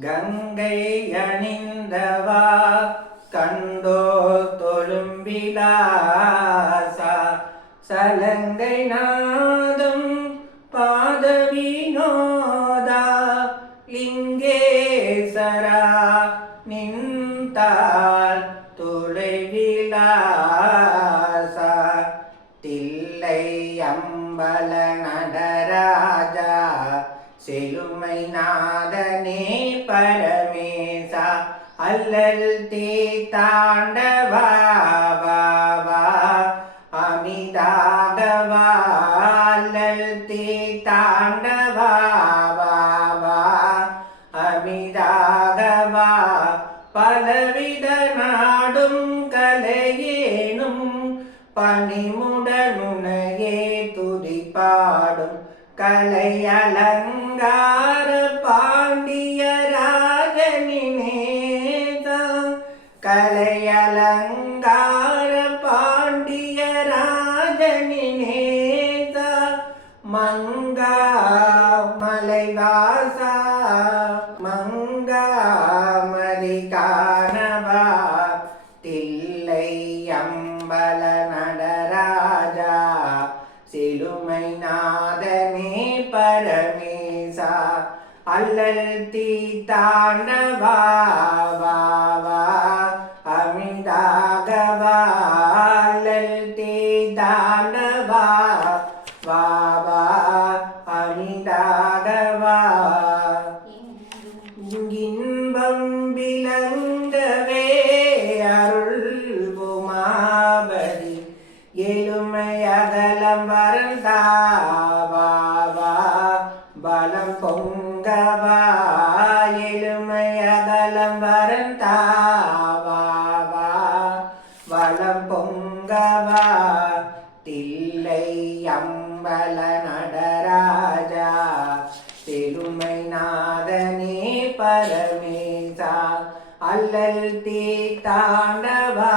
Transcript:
கங்கை அணிந்தவா கண்டோ தொழும்பிலாசா சலங்கை நாதம் பாதவினோதா லிங்கேசரா நின்றால் துளைவிலாசா தில்லை அம்பல நடராஜா செழுமை நாதனே பரமேசா அல்லல் தீத்தாண்டவா அமிதாகவா அல்லல் தீத்தாண்டவா அமிதாகவா பலவித நாடும் கலையேனும் பணிமுடனுனையே துதிப்பாடும் கலை அலங்கார பாண்டியராஜனினேதா கலை அலங்கார பாண்டியராஜனினேதா மங்கா மலைவாசா மங்கா மதிகானவா தில்லை அம்பல நடராஜா சிலுமை நாதனே பரமேசா அல்லல் தீத்தாண்டவா அமிதாகவா அல்லல் தீத்தாண்டவா அமிதாகவா இன்பம் விளங்கவே அருள் உமாபதி எளுமை அகலம் வரந்தாவா பலம் பொங்கவா எளுமை அகலம் வரந்தாவா வளம் பொங்கவா தில்லை அம்பல நடராஜா செழுமை நாதனே பரமேசா அல்லல் தீத்தாண்டவா